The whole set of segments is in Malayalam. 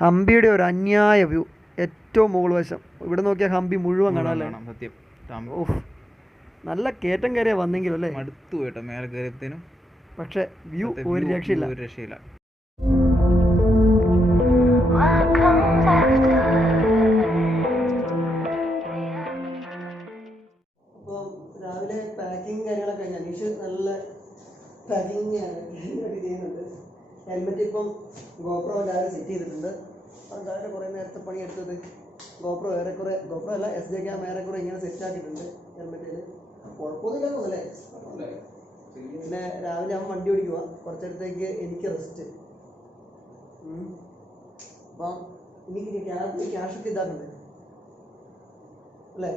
ഹംപിയുടെ ഒരു അന്യായ വ്യൂ. ഏറ്റവും മുകൾ വശം ഇവിടെ നോക്കിയാൽ ഹംപി മുഴുവൻ കാണാം അല്ലേ? സത്യം. ഓഹ്, നല്ല കയറ്റം കയറിയാ വന്നെങ്കിലും അല്ലേ? മടുത്തു കേട്ടോ മേലെ കയറിയത്തേനും. പക്ഷെ വ്യൂ ഒരു രക്ഷയില്ല. ഒരു രക്ഷയില്ല. അപ്പോൾ രാവിലെ പാക്കിങ് കാര്യങ്ങളൊക്കെ കഴിഞ്ഞു. അനീഷ് നല്ല പാക്കിങ് ചെയ്യുന്നുണ്ട്. ഹെൽമെറ്റ് ഇപ്പം ഗോപ്രോ രാവിലെ സെറ്റ് ചെയ്തിട്ടുണ്ട്. രാവിലെ കുറേ നേരത്തെ പണിയെടുത്തത് ഗോപ്രോ അല്ല SJ ക്യാം ഏറെക്കുറെ ഇങ്ങനെ സെറ്റ് ആക്കിയിട്ടുണ്ട് ഹെൽമെറ്റിൽ. കുഴപ്പമൊന്നുമില്ല തോന്നല്ലേ? പിന്നെ രാവിലെ അവൻ വണ്ടി ഓടിക്കുക, കുറച്ചേരത്തേക്ക് എനിക്ക് റെസ്റ്റ്. അപ്പം എനിക്ക് ക്യാഷൊക്കെ ഇതാക്കുന്നുണ്ട് അല്ലേ?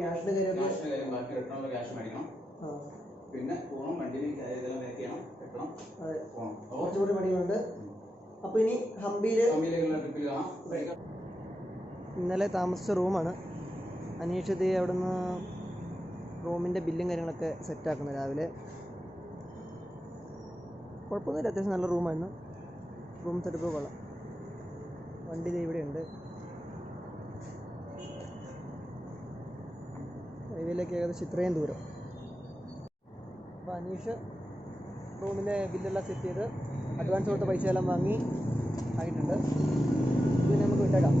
ക്യാഷിന്റെ കാര്യം പിന്നെ പോകണം, വണ്ടിയിൽ അതെ, കുറച്ചുകൂടി പണിയുണ്ട്. അപ്പൊ ഇനി ഹംപിയില് ഇന്നലെ താമസിച്ച റൂമാണ്. അനീഷ് അവിടുന്ന് റൂമിൻ്റെ ബില്ലും കാര്യങ്ങളൊക്കെ സെറ്റാക്കുന്നു രാവിലെ. കുഴപ്പമൊന്നുമില്ല, അത്യാവശ്യം നല്ല റൂമായിരുന്നു. റൂം സെറ്റപ്പ് കൊള്ളാം. വണ്ടി ഇവിടെ ഉണ്ട്. ഹൈവേയിലേക്ക് ഏകദേശം ഇത്രയും ദൂരം. അപ്പോൾ അനീഷ് റൂമിലെ ബില്ലെല്ലാം സെറ്റ് ചെയ്ത് അഡ്വാൻസ് കൊടുത്ത പൈസ എല്ലാം വാങ്ങി ആയിട്ടുണ്ട്. പിന്നെ നമുക്ക് വിട്ടേക്കാം.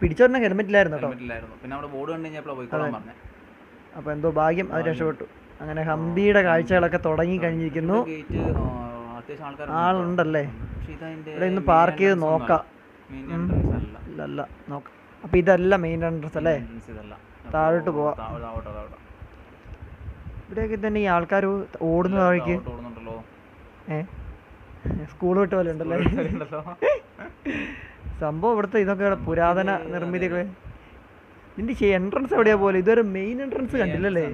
പിടിച്ചോറിന് ഹെൽമെറ്റ് ഇല്ലായിരുന്നു കേട്ടോ. ഹെൽമെറ്റിലായിരുന്നു. പിന്നെ അവിടെ ബോർഡ് കണ്ടു കഴിഞ്ഞപ്പോൾ പോയിക്കോളാൻ പറഞ്ഞു. അപ്പോൾ എന്തോ ഭാഗ്യം അത് രക്ഷപ്പെട്ടു. അങ്ങനെ ഹംപിയുടെ കാഴ്ചകളൊക്കെ തുടങ്ങി കഴിഞ്ഞിരിക്കുന്നു. ഗേറ്റ് അത്യാവശ്യം ആൾക്കാർ ആളുണ്ടല്ലേ? പക്ഷേ ഇതതിൻ്റെ ഇവിടെ ഇന്ന് പാർക്ക് ചെയ്ത് നോക്കാം. മെയിൻ എൻട്രൻസ് അല്ല. അല്ല നോക്കാം. അപ്പോൾ ഇതല്ല മെയിൻ എൻട്രൻസ് അല്ലേ? ഇതല്ല. താഴോട്ട് പോവാം. താഴോട്ട് ഇവിടെയൊക്കെ തന്നെ ഈ ആൾക്കാർ ഓടുന്ന വഴിക്ക് ഓടുന്നുണ്ടല്ലോ. സ്കൂൾ വിട്ട് പോലെ ഉണ്ടല്ലേ സംഭവം. ഇവിടുത്തെ ഇതൊക്കെ പുരാതന നിർമ്മിതികളെ. ഇതിന്റെ എൻട്രൻസ് എവിടെയാ പോലെ? ഇതൊരു മെയിൻ എൻട്രൻസ് കണ്ടില്ലല്ലേ?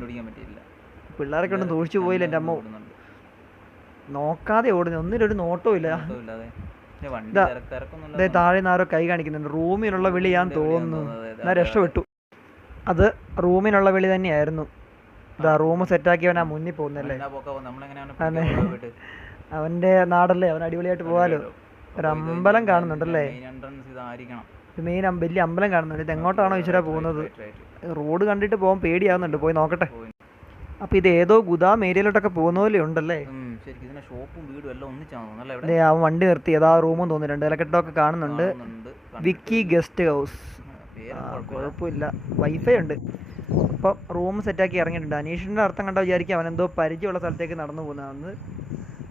പിള്ളേരൊക്കെ കൊണ്ട് ദൂഷിച്ചു പോയില്ല എൻ്റെ അമ്മ. നോക്കാതെ ഓടുന്നു, ഒന്നിനൊരു നോട്ടവും ഇല്ല. താഴെ നിന്ന് ആരോ കൈ കാണിക്കുന്നുണ്ട്. റൂമിനുള്ള വിളിയാന്ന് തോന്നുന്നു. ഞാൻ രക്ഷപ്പെട്ടു. അത് റൂമിനുള്ള വിളി തന്നെയായിരുന്നു. ഇതാ റൂം സെറ്റാക്കിയവനാ മുന്നിൽ പോകുന്നല്ലേ. അവന്റെ നാടല്ലേ, അവൻ അടിപൊളിയായിട്ട് പോവാലോ. ഒരു അമ്പലം കാണുന്നുണ്ടല്ലേ? മെയിൻ വലിയ അമ്പലം കാണുന്നുണ്ട്. ഇത് എങ്ങോട്ടാണോ ഈശ്വര പോകുന്നത്? റോഡ് കണ്ടിട്ട് പോകാൻ പേടിയാവുന്നുണ്ട്. പോയി നോക്കട്ടെ. അപ്പൊ ഇത് ഏതോ ഗുദാം ഏരിയയിലോട്ടൊക്കെ പോകുന്ന പോലെ ഉണ്ടല്ലേ? അവൻ വണ്ടി നിർത്തി. ഏതാ റൂമും തോന്നുന്നു. 2 ഇലക്കെട്ടൊക്കെ കാണുന്നുണ്ട്. വിക്കി ഗസ്റ്റ് ഹൗസ്. കുഴപ്പമില്ല, വൈഫൈ ഉണ്ട്. അപ്പം റൂം സെറ്റാക്കി ഇറങ്ങിയിട്ടുണ്ട്. അനീഷിൻ്റെ അർത്ഥം കണ്ടാൽ വിചാരിക്കും അവൻ എന്തോ പരിചയമുള്ള സ്ഥലത്തേക്ക് നടന്നു പോകുന്നതെന്ന്.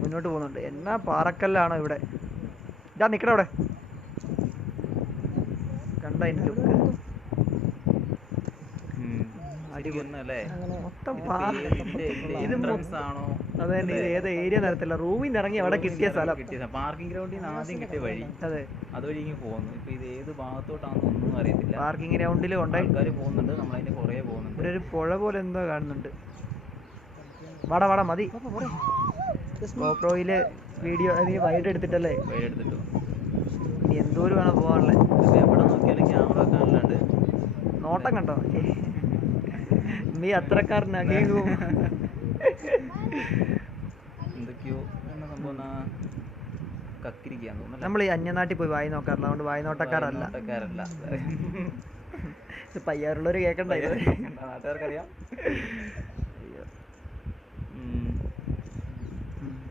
മുന്നോട്ട് പോകുന്നുണ്ട്. എന്നാ പാറക്കല്ലാണോ ഇവിടെ? ഇതാ നിൽക്കണ അവിടെ. കണ്ട അതിൻ്റെ ലുക്ക് മൊത്തം അതെ. ഇത് ഏത് ഏരിയ നടത്തില്ല. റൂമിന് ഇറങ്ങി അവിടെ കിട്ടിയ സ്ഥലം. പാർക്കിംഗ് ഗ്രൗണ്ടിൽ നിന്ന് ആദ്യം കിട്ടിയ വഴി. അതെ, അതുവഴി പോകുന്നു. ഇപ്പൊ ഇത് ഏത് ഭാഗത്തോട്ടാണെന്ന് ഒന്നും അറിയത്തില്ല. പാർക്കിംഗ് ഗ്രൗണ്ടിൽ ആൾക്കാർ പോകുന്നുണ്ട്. നമ്മളതിന്റെ പുറകെ പോകുന്നുണ്ട്. ഇവിടെ ഒരു പുഴ പോലെ എന്തോ കാണുന്നുണ്ട്. വാടാ മതി. ഗോപ്രോയില് വീഡിയോ വൈഡ് എടുത്തിട്ടല്ലേ? ഇനി എന്തോരം വേണം പോകാനുള്ളത്. എവിടെ നോക്കിയാലും ക്യാമറ കാണലുണ്ട്. നോട്ടം കണ്ടോ? നീ അത്രക്കാരനാകിയോ? എന്തൊക്കെയോ കക്കിരിക്കാന്ന് തോന്നുന്നു. നമ്മൾ ഈ അന്യനാട്ടിൽ പോയി വായി നോക്കാറില്ല. അതുകൊണ്ട് വായി നോട്ടക്കാരല്ല. പയ്യാറുള്ളവര് കേക്കണ്ട. നാട്ടുകാർക്കറിയാം.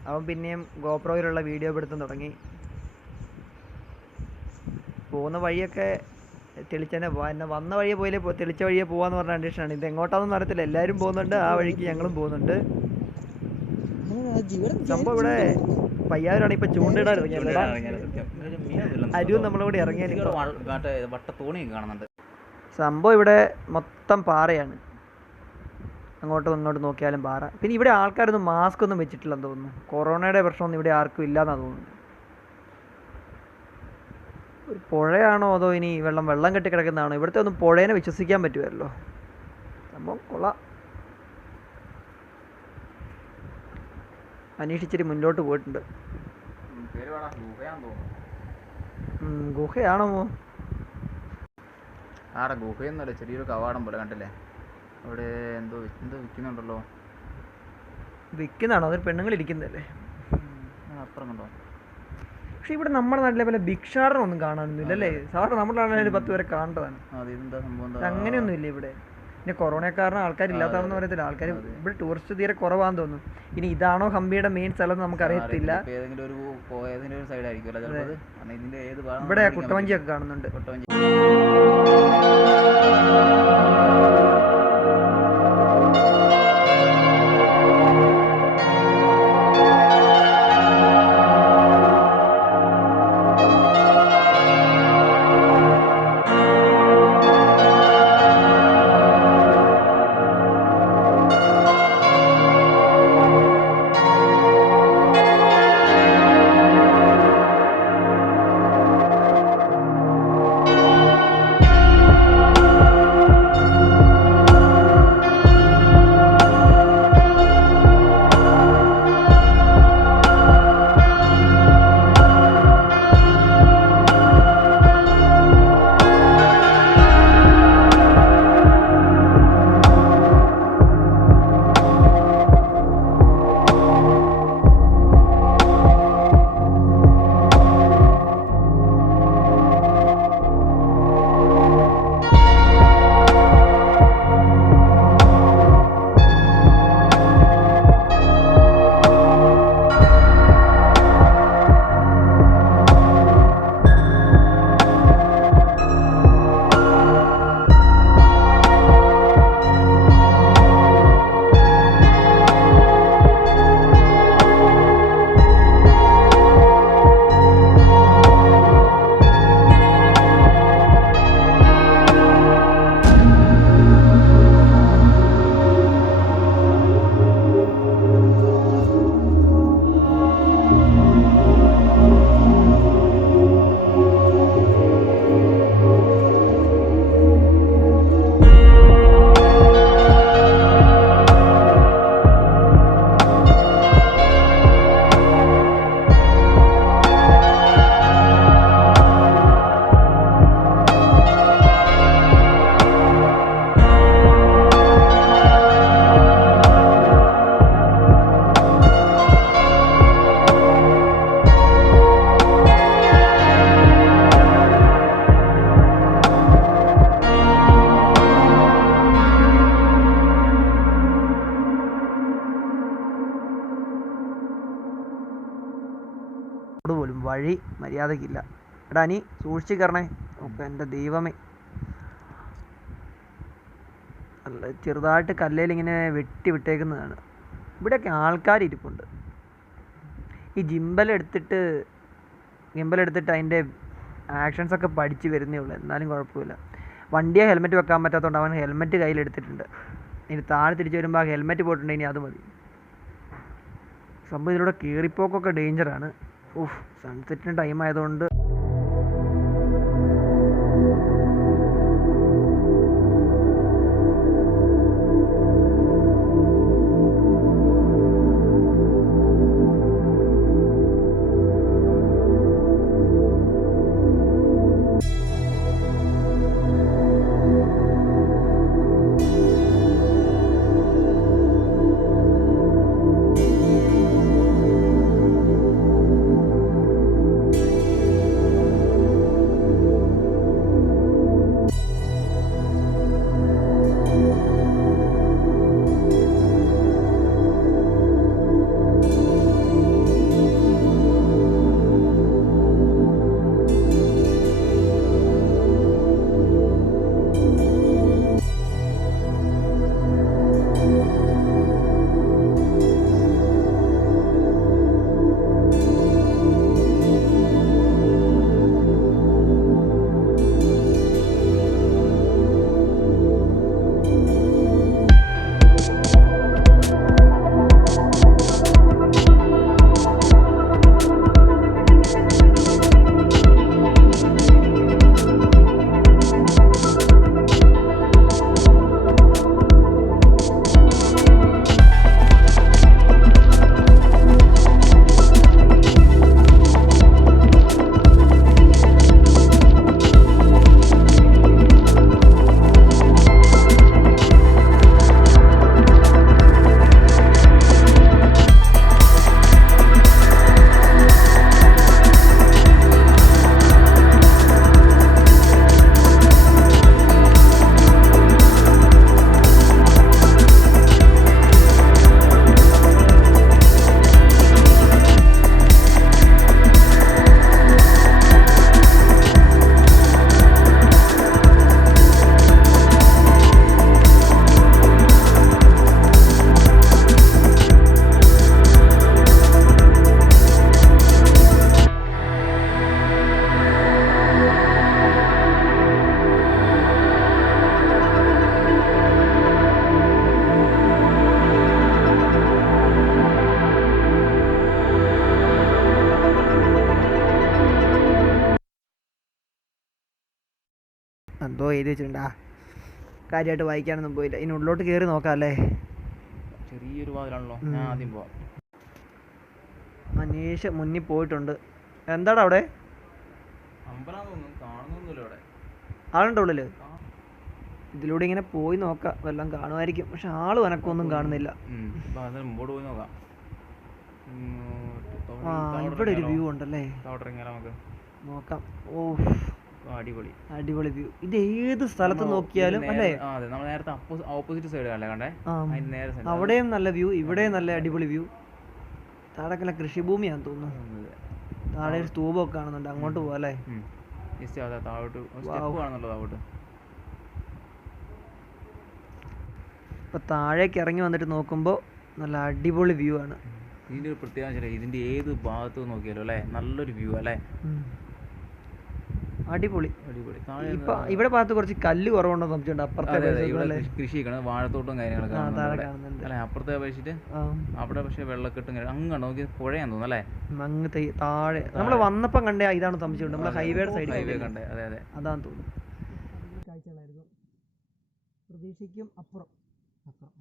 അവൻ പിന്നെയും ഗോപ്രോയിലുള്ള വീഡിയോ പിടുത്തം തുടങ്ങി. പോകുന്ന വഴിയൊക്കെ തെളിച്ചന്നെ പോവാ. എന്നെ വന്ന വഴിയെ പോയില്ലേ, തെളിച്ച വഴിയെ പോവാന്ന് പറഞ്ഞ കണ്ടീഷനാണ്. ഇത് എങ്ങോട്ടാണെന്ന് അറിയത്തില്ല. എല്ലാവരും പോകുന്നുണ്ട്. ആ വഴിക്ക് ഞങ്ങളും പോകുന്നുണ്ട്. സംഭവം ഇവിടെ പയ്യാവരാണ് ഇപ്പൊ ചൂണ്ടിടാൻ ഇറങ്ങിയത്. അരിവും നമ്മളിവിടെ ഇറങ്ങിയാൽ വട്ടത്തോണിയൊക്കെ കാണുന്നുണ്ട്. സംഭവം ഇവിടെ മൊത്തം പാറയാണ്. അങ്ങോട്ടും ഇങ്ങോട്ടും നോക്കിയാലും പാറ. പിന്നെ ഇവിടെ ആൾക്കാരൊന്നും മാസ്ക് ഒന്നും വെച്ചിട്ടില്ലെന്ന് തോന്നുന്നു. കൊറോണയുടെ പ്രശ്നമൊന്നും ഇവിടെ ആർക്കും ഇല്ലാന്നാണ് തോന്നുന്നു. ഒരു പുഴയാണോ അതോ ഇനി വെള്ളം കെട്ടി കിടക്കുന്നതാണോ? ഇവിടുത്തെ ഒന്നും പുഴേനെ വിശ്വസിക്കാൻ പറ്റുമല്ലോ. സംഭവം കൊള്ളാം. അന്വേഷിച്ചിട്ട് മുന്നോട്ട് പോയിട്ടുണ്ട്. ഗുഹയാണോ? ഗുഹയൊന്നുമല്ല, ചെറിയൊരു കവാടം പോലെ കണ്ടില്ലേ? അവിടെ എന്തോ വിൽക്കുന്നുണ്ടല്ലോ. വിൽക്കുന്നതാണോ? അതൊരു പെണ്ണുങ്ങൾ ഇരിക്കുന്നതല്ലേ? അപ്പുറം കണ്ടോ? പക്ഷെ ഇവിടെ നമ്മുടെ നാട്ടിലെ പോലെ ഭിക്ഷാടനൊന്നും കാണാനൊന്നുമില്ല അല്ലേ? സാധാരണ നമ്മുടെ നാട്ടിൽ 10 പേരെ കാണേണ്ടതാണ്. അങ്ങനെയൊന്നും ഇല്ല ഇവിടെ. പിന്നെ കൊറോണ കാരണം ആൾക്കാരില്ലാത്തതാണെന്ന് പറയത്തില്ല. ആൾക്കാർ ഇവിടെ ടൂറിസ്റ്റ് തീരെ കുറവാന്ന് തോന്നുന്നു. ഇനി ഇതാണോ ഹംപിയുടെ മെയിൻ സ്ഥലം നമുക്കറിയത്തില്ല. ഇവിടെ കുട്ടവഞ്ചിയൊക്കെ കാണുന്നുണ്ട്. വഴി മര്യാദക്കില്ല. എടാ നീ സൂക്ഷിച്ച് കയറണേ. ഓക്കെ എൻ്റെ ദൈവമേ, അല്ല ചെറുതായിട്ട് കല്ലേൽ ഇങ്ങനെ വെട്ടി വിട്ടേക്കുന്നതാണ്. ഇവിടെയൊക്കെ ആൾക്കാർ ഇരിപ്പുണ്ട്. ഈ ജിമ്പലെടുത്തിട്ട് അതിൻ്റെ ആക്ഷൻസൊക്കെ പഠിച്ച് വരുന്നേ ഉള്ളൂ. എന്നാലും കുഴപ്പമില്ല. വണ്ടിയെ ഹെൽമെറ്റ് വെക്കാൻ പറ്റാത്തതുകൊണ്ട് അവൻ ഹെൽമെറ്റ് കയ്യിലെടുത്തിട്ടുണ്ട്. ഇനി താഴെ തിരിച്ച് വരുമ്പോൾ ആ ഹെൽമെറ്റ് പോയിട്ടുണ്ടെങ്കിൽ ഇനി അത് മതി. സംഭവം ഇതിലൂടെ കയറിപ്പോക്കൊക്കെ ഡേഞ്ചറാണ്. സൺസെറ്റിന് ടൈം ആയതുകൊണ്ട് എന്തോ എഴുതി വെച്ചിട്ടുണ്ടാ. കാര്യമായിട്ട് വായിക്കാനൊന്നും പോയില്ല. ഇനി ഉള്ളോട്ട് കയറി നോക്കാം അല്ലേ? ചെറിയൊരു വാതിലാണല്ലോ. ഞാൻ ആദ്യം പോവാം. മനീഷ് മുന്നിൽ പോയിട്ടുണ്ട്. എന്താടാ അവിടെ? ആളുണ്ടോ ഉള്ളില്? ഇതിലൂടെ ഇങ്ങനെ പോയി നോക്കാം, വല്ലതും കാണുമായിരിക്കും. പക്ഷെ ആള് അനക്കൊന്നും കാണുന്നില്ല. ഇവിടെ ഒരു വ്യൂ ഉണ്ടല്ലേ, നോക്കാം. അടിപൊളി അടിപൊളി വ്യൂ. ഇത് ഏത് സ്ഥലത്ത് നോക്കിയാലും അല്ലേ? ഓപ്പോസിറ്റ് സൈഡ് കണ്ടേ, അവിടെയും നല്ല വ്യൂ, ഇവിടെയും നല്ല അടിപൊളി വ്യൂ. താഴെ കൃഷിഭൂമിയാന്ന് തോന്നുന്നു. താഴെ ഒരു സ്തൂപമൊക്കെ കാണുന്നുണ്ട്. അങ്ങോട്ട് പോവാല്ലേ? ഇപ്പൊ താഴേക്ക് ഇറങ്ങി വന്നിട്ട് നോക്കുമ്പോ നല്ല അടിപൊളി വ്യൂ ആണ്. ഇതിന്റെ ഒരു പ്രത്യേകത ഇതിന്റെ ഏത് ഭാഗത്ത് നോക്കിയാലോ അല്ലേ, നല്ലൊരു വ്യൂ അല്ലേ. അടിപൊളി അടിപൊളി. ഇപ്പൊ ഇവിടെ ഭാഗത്ത് കുറച്ച് കല്ല് കുറവുണ്ടോ സംശയമുണ്ട്. അപ്പുറത്തെ കൃഷി വാഴത്തോട്ടം കാര്യങ്ങളൊക്കെ അല്ലെ, അപ്പുറത്തെ അപേക്ഷിച്ചിട്ട് അവിടെ പക്ഷെ വെള്ളക്കെട്ടും അങ്ങ് നോക്കി പുഴയാന്ന് തോന്നുന്നു അല്ലേ. അങ്ങ് താഴെ നമ്മള് വന്നപ്പം കണ്ടേ ഇതാണ് സംശയമുണ്ട്. നമ്മളെ ഹൈവേയുടെ സൈഡ് കണ്ടേ, അതെ അതെ അതാന്ന് തോന്നുന്നു. കാഴ്ചകളായിരുന്നു പ്രതീക്ഷയ്ക്കും അപ്പുറം.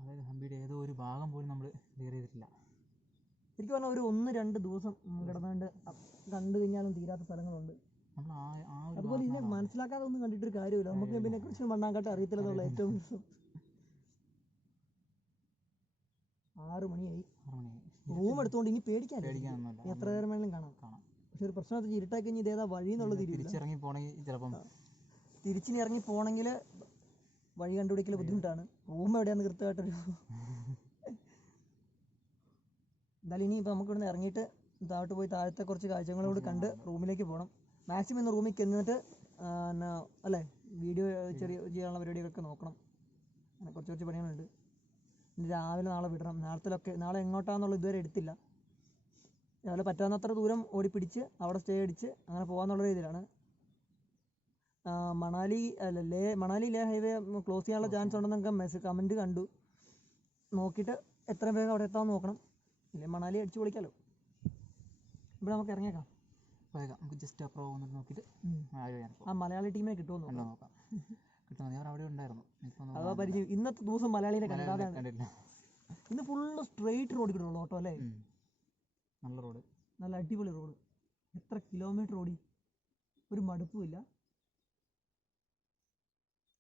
അതായത് ഹംപിയുടെ ഏതോ ഒരു ഭാഗം പോലും നമ്മൾ ക്ലിയർ ചെയ്തിട്ടില്ല. ശരിക്കും പറഞ്ഞാൽ ഒരു 1-2 ദിവസം കിടന്നാണ്ട് കണ്ടു കഴിഞ്ഞാലും തീരാത്ത സ്ഥലങ്ങളുണ്ട്. അതുപോലെ ഇതിനെ മനസ്സിലാക്കാതെ ഒന്നും കണ്ടിട്ടൊരു കാര്യമില്ല. നമുക്ക് ഇതിനെ കുറിച്ച് മണ്ണാങ്കട്ട അറിയത്തില്ലെന്നുള്ള ഏറ്റവും ദിവസം 6 മണിയായി. റൂം എടുത്തോണ്ട് ഇനി പേടിക്കാനൊന്നുമില്ല, എത്ര നേരം വേണമെങ്കിലും കാണാം. പക്ഷെ ഒരു പ്രശ്നം വെച്ചാൽ ഇരുട്ടാക്കി കഴിഞ്ഞാൽ ഇതേതാ വഴി എന്നുള്ളത് തിരിച്ചിറങ്ങി പോണെങ്കിൽ ചിലപ്പം തിരിച്ചിനി ഇറങ്ങി പോണെങ്കിൽ വഴി കണ്ടുപിടിക്കൽ ബുദ്ധിമുട്ടാണ്. റൂം എവിടെയാന്ന് കൃത്യമായിട്ടൊരു എന്തായാലും ഇനി ഇപ്പൊ നമുക്ക് ഇവിടുന്ന് ഇറങ്ങിയിട്ട് താഴോട്ട് പോയി താഴത്തെ കുറച്ച് കാഴ്ചകളോട് കണ്ട് റൂമിലേക്ക് പോകണം. മാക്സിമം ഇന്ന് റൂമിൽ ചെന്നിട്ട് അല്ലേ വീഡിയോ ചെറിയ ചെയ്യാനുള്ള പരിപാടികളൊക്കെ നോക്കണം. അങ്ങനെ കുറച്ച് പണികളുണ്ട്. ഇനി രാവിലെ നാളെ വിടണം. നാളെ എങ്ങോട്ടാണെന്നുള്ള ഇതുവരെ എടുത്തില്ല. രാവിലെ പറ്റാവുന്നത്ര ദൂരം ഓടിപ്പിടിച്ച് അവിടെ സ്റ്റേ അടിച്ച് അങ്ങനെ പോകാന്നുള്ള രീതിയിലാണ്. മണാലി ലേ ഹൈവേ ക്ലോസ് ചെയ്യാനുള്ള ചാൻസ് ഉണ്ടെന്നൊക്കെ കമൻറ്റ് കണ്ടു. നോക്കിയിട്ട് എത്രയും വേഗം അവിടെ എത്താമെന്ന് നോക്കണം. ഇല്ലേ മണാലി അടിച്ച് പൊളിക്കാമല്ലോ. ഇവിടെ നമുക്ക് ഇറങ്ങിയേക്കാം. നമുക്ക് ജസ്റ്റ് അപ്പുറം പോകുന്നത് നോക്കിയിട്ട് ആ മലയാളി ടീമിനെ കിട്ടുമെന്ന് നോക്കാം. കിട്ടുമെന്ന് ഞാൻ അവിടെ ഉണ്ടായിരുന്നു. അതാ പരിചയം. ഇന്നത്തെ ദിവസം മലയാളിനെ കണ്ടില്ല. ഇന്ന് ഫുള്ള് സ്ട്രെയിറ്റ് റോഡിൽ കൂടെ ഉള്ളു ഓട്ടോ അല്ലേ. നല്ല റോഡ്, നല്ല അടിപൊളി റോഡ്. എത്ര കിലോമീറ്റർ ഓടി, ഒരു മടുപ്പുമില്ല.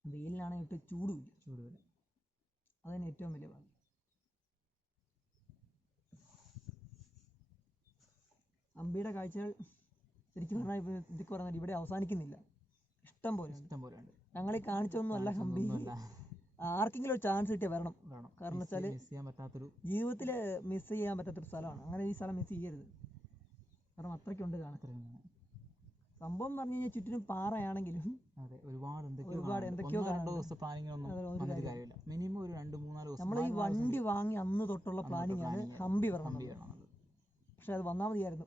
വെയിലിനാണെങ്കിൽ ചൂടുമില്ല. അതന്നെ ഏറ്റവും വലിയ ഭാഗ്യം. അമ്പിയുടെ കാഴ്ചകൾ ശരിക്കും പറഞ്ഞാൽ ഇതൊക്കെ പറഞ്ഞാൽ ഇവിടെ അവസാനിക്കുന്നില്ല. ഇഷ്ടം പോലെ ഉണ്ട്. ഞങ്ങളീ കാണിച്ചൊന്നും അല്ല ഹംപി. ആർക്കെങ്കിലും ഒരു ചാൻസ് കിട്ടിയാൽ വരണം. കാരണം വെച്ചാൽ ജീവിതത്തിൽ മിസ് ചെയ്യാൻ പറ്റാത്തൊരു സ്ഥലമാണ്. അങ്ങനെ ഈ സ്ഥലം മിസ് ചെയ്യരുത്. കാരണം അത്രയ്ക്കുണ്ട് കാണാൻ. സംഭവം പറഞ്ഞു കഴിഞ്ഞാൽ ചുറ്റിനും പാറയാണെങ്കിലും ഒരുപാട് എന്തൊക്കെയോ നമ്മൾ ഈ വണ്ടി വാങ്ങി അന്ന് തൊട്ടുള്ള പ്ലാനിങ് ആണ് ഹംപി വരണം. പക്ഷെ അത് വന്നാൽ മതിയായിരുന്നു.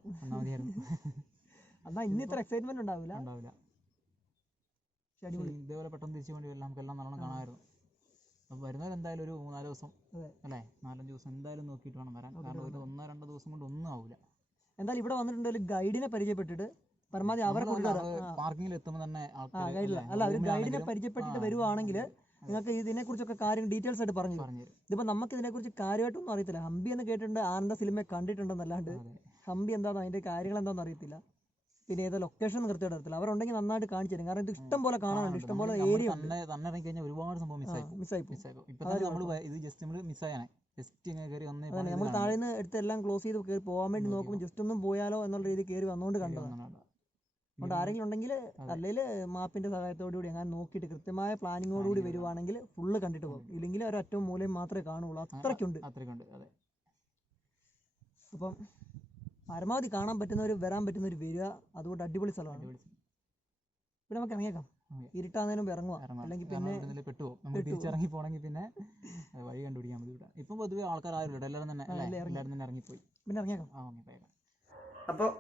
എന്നാൽ ഇന്ന് ഇത്ര എക്സൈറ്റ്മെന്റ് ഉണ്ടാവില്ല. ഇതേപോലെ പെട്ടെന്ന് തിരിച്ചു വേണ്ടി വരില്ല. നമുക്കെല്ലാം നല്ലോണം കാണാമായിരുന്നു. അപ്പം വരുന്നവർ എന്തായാലും ഒരു 3-4 ദിവസം അല്ലേ, 4-5 ദിവസം എന്തായാലും നോക്കിയിട്ട് വേണം വരാൻ. കാരണം ഒരു 1-2 ദിവസം കൊണ്ട് ഒന്നും ആവില്ല. എന്തായാലും ഇവിടെ വന്നിട്ടുണ്ട് ഒരു ഗൈഡിനെ പരിചയപ്പെട്ടിട്ട് പരമാവധി അവരെ പാർക്കിങ്ങിൽ എത്തുമ്പോൾ തന്നെ ഒരു ഗൈഡിനെ പരിചയപ്പെട്ടിട്ട് വരുവാണെങ്കിൽ നിങ്ങൾക്ക് ഇതിനെക്കുറിച്ചൊക്കെ ഡീറ്റെയിൽസ് ആയിട്ട് പറഞ്ഞു തരും. ഇതിപ്പോൾ നമുക്ക് ഇതിനെക്കുറിച്ച് കാര്യമായിട്ടൊന്നും അറിയത്തില്ല. ഹംപി എന്ന് കേട്ടിട്ടുണ്ട്, ആനന്ദ സിനിമ കണ്ടിട്ടുണ്ടെന്നല്ലാണ്ട് ഹംപി എന്താണെന്ന് അതിൻ്റെ കാര്യങ്ങൾ എന്താണെന്ന് അറിയത്തില്ല. പിന്നെ ഏതാ ലൊക്കേഷൻ കൃത്യമായിട്ട് അറിയത്തില്ല. അവരുണ്ടെങ്കിൽ നന്നായിട്ട് കാണിച്ചു തരും. കാരണം ഇത് ഇഷ്ടം പോലെ കാണാനുണ്ട്, ഇഷ്ടം പോലെ ഏരിയ തന്നെ ഇറങ്ങി കഴിഞ്ഞാൽ ഒരുപാട് സംഭവം മിസ്സായി. നമ്മൾ താഴെ നിന്ന് എടുത്ത് എല്ലാം ക്ലോസ് ചെയ്ത് കയറി പോകാൻ വേണ്ടി നോക്കുമ്പോൾ ജസ്റ്റ് ഒന്നും പോയാലോ എന്നുള്ള രീതി കയറി വന്നുകൊണ്ട് കണ്ടതാണ്. അതുകൊണ്ട് ആരെങ്കിലും ഉണ്ടെങ്കിൽ അല്ലെങ്കിൽ മാപ്പിന്റെ സഹായത്തോടുകൂടി അങ്ങനെ നോക്കിയിട്ട് കൃത്യമായ പ്ലാനിങ്ങോടുകൂടി വരുവാണെങ്കിൽ ഫുള്ള് കണ്ടിട്ട് പോകും. ഇല്ലെങ്കിൽ ഒരൊറ്റവും മൂലയും മാത്രമേ കാണുള്ളൂ. അത്രയ്ക്കുണ്ട്. അപ്പം പരമാവധി കാണാൻ പറ്റുന്നവർ വരാൻ പറ്റുന്നവർ വരിക. അതുകൊണ്ട് അടിപൊളി സ്ഥലമാണ്. ഇവിടെ നമുക്ക് ഇറങ്ങിയേക്കാം. ഇരുട്ടാന്നതിനും ഇറങ്ങുക. അല്ലെങ്കിൽ പിന്നെ തിരിച്ചിറങ്ങി പോകണമെങ്കിൽ പിന്നെ വഴി കണ്ടുപിടിക്കാൻ മതി. ഇപ്പം പൊതുവെ ആൾക്കാർ ആരും എല്ലാവരും തന്നെ ഇറങ്ങിപ്പോയി. പിന്നെ ഇറങ്ങിയേക്കാം. അപ്പോൾ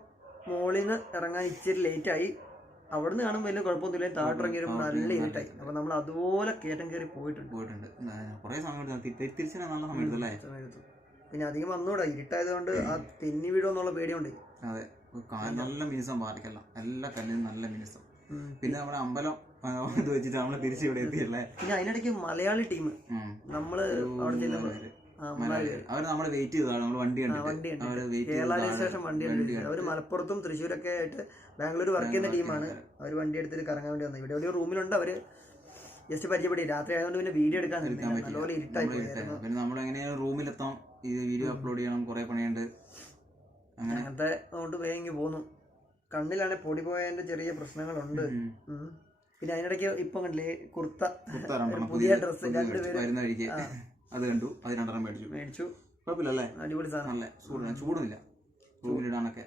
മോളിൽ നിന്ന് ഇറങ്ങാൻ ഇച്ചിരി ലേറ്റായി. അവിടെ നിന്ന് കാണുമ്പോൾ വലിയ കുഴപ്പമൊന്നുമില്ല. താഴോട്ടിറങ്ങി വരുമ്പോൾ നല്ല ഇരുട്ടായി. അപ്പോൾ നമ്മൾ അതുപോലെ കയറ്റം കയറി പോയിട്ടുണ്ട്. കുറേ സമയം തിരിച്ചു നല്ല സമയത്ത്. പിന്നെ അധികം വന്നൂടാ, ഇരുട്ടായത് കൊണ്ട് ആ തെന്നി വീടോന്നുള്ള പേടിയുണ്ട്. അതെ, നല്ല മിനുസം പാർക്കല്ല, എല്ലാ കല്ലിനും നല്ല മിനുസം. പിന്നെ നമ്മുടെ അമ്പലം ഇത് വെച്ചിട്ട് നമ്മള് തിരിച്ച് ഇവിടെ എത്തിയല്ലേ. പിന്നെ അതിനിടയ്ക്ക് മലയാളി ടീം നമ്മള് അവിടെ ചെന്നപ്പോൾ അവര് നമ്മള് വെയിറ്റ് ചെയ്തതാണ്. നമ്മള് വണ്ടി കേരള രജിസ്ട്രേഷൻ വണ്ടി അവര് മലപ്പുറത്തും തൃശ്ശൂരൊക്കെ ആയിട്ട് ബാംഗ്ലൂർ വർക്ക് ചെയ്യുന്ന ടീമാണ്. അവർ വണ്ടി എടുത്തിട്ട് കറങ്ങാൻ വേണ്ടി വന്നത്. ഇവിടെ ഒരു റൂമിലുണ്ട്. അവര് ജസ്റ്റ് പരിചയപ്പെടി. രാത്രി ആയതുകൊണ്ട് പിന്നെ വീഡിയോ എടുക്കാൻ നല്ലപോലെ ഇരുട്ടായി പോയിരുന്നു. പിന്നെ നമ്മൾ എങ്ങനെയാണ് റൂമിലെത്താം, ഇത് വീഡിയോ അപ്ലോഡ് ചെയ്യണം, കുറെ പണിയുണ്ട്. അങ്ങനത്തെ അതുകൊണ്ട് വേഗം പോന്നു. കണ്ണിലാണെങ്കിൽ പൊടി പോയതിന്റെ ചെറിയ പ്രശ്നങ്ങളുണ്ട്. പിന്നെ അതിനിടയ്ക്ക് ഇപ്പൊ കണ്ടില്ലേ കുർത്ത പുതിയ ഡ്രസ് രണ്ടുപേരും അത് കണ്ടു. അത് 2 മേടിച്ചു. കുഴപ്പമില്ലല്ലേ, അടിപൊളി സാധനം. ചൂടുന്നില്ല റൂമിലിടാനൊക്കെ.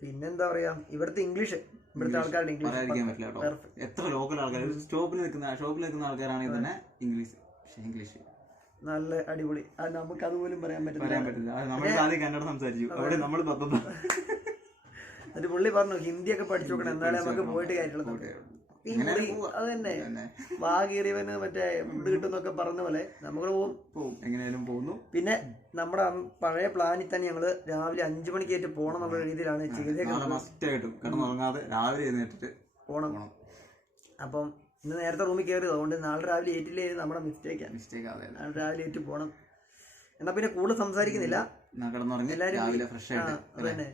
പിന്നെന്താ പറയാ, ഇവിടുത്തെ ഇംഗ്ലീഷ്, ഇവിടുത്തെ ആൾക്കാരുടെ പറയാതിരിക്കാൻ പറ്റില്ല കേട്ടോ. എത്ര ലോക്കൽ ആൾക്കാർ ഷോപ്പിൽ നിൽക്കുന്ന ആൾക്കാരാണെങ്കിൽ തന്നെ ഇംഗ്ലീഷ് നല്ല അടിപൊളി. നമുക്ക് അതുപോലും പറയാൻ പറ്റില്ല. നമ്മൾ കന്നഡ സംസാരിച്ചു അവിടെ നമ്മൾ എന്നിട്ട് പുള്ളി പറഞ്ഞു ഹിന്ദിയൊക്കെ പഠിച്ചു നോക്കണം, എന്നാലേ നമുക്ക് പോയിട്ട് കാര്യമുള്ളൂ. അത് തന്നെ വാഗീറിയവന് മറ്റേ ഫുഡ് കിട്ടുന്നൊക്കെ പറഞ്ഞ പോലെ നമ്മൾ പോവും, എങ്ങനെയാലും പോകുന്നു. പിന്നെ നമ്മുടെ പഴയ പ്ലാനിൽ തന്നെ ഞങ്ങള് രാവിലെ 5 മണിക്കേറ്റ് പോകണം എന്നുള്ള രീതിയിലാണ് പോണം. അപ്പം ഇന്ന് നേരത്തെ റൂമിൽ കയറിയത്, അതുകൊണ്ട് നാളെ രാവിലെ 8 നമ്മുടെ മിസ്റ്റേക്കാണ്. നാളെ രാവിലെ 8 പോകണം. എന്നാ പിന്നെ കൂടുതൽ സംസാരിക്കുന്നില്ല. അതന്നെ,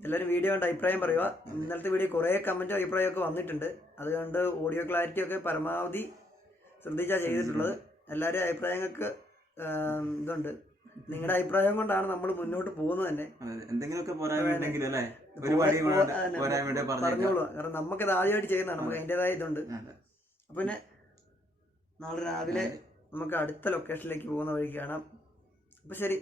എല്ലാവരും വീഡിയോ കണ്ട് അഭിപ്രായം പറയുക. ഇന്നലത്തെ വീഡിയോ കുറേ കമൻറ്റും അഭിപ്രായമൊക്കെ വന്നിട്ടുണ്ട്. അതുകൊണ്ട് ഓഡിയോ ക്ലാരിറ്റി ഒക്കെ പരമാവധി ശ്രദ്ധിച്ചാണ് ചെയ്തിട്ടുള്ളത്. എല്ലാവരും അഭിപ്രായങ്ങൾക്ക് ഇതുണ്ട്. നിങ്ങളുടെ അഭിപ്രായം കൊണ്ടാണ് നമ്മൾ മുന്നോട്ട് പോകുന്നത് തന്നെ. എന്തെങ്കിലുമൊക്കെ പറഞ്ഞോളൂ, കാരണം നമുക്കത് ആദ്യമായിട്ട് ചെയ്യുന്നതാണ്. നമുക്ക് അതിൻ്റെതായ ഇതുണ്ട്. അപ്പൊ പിന്നെ നാളെ രാവിലെ നമുക്ക് അടുത്ത ലൊക്കേഷനിലേക്ക് പോകുന്ന വഴിക്ക് കാണാം. അപ്പൊ ശരി.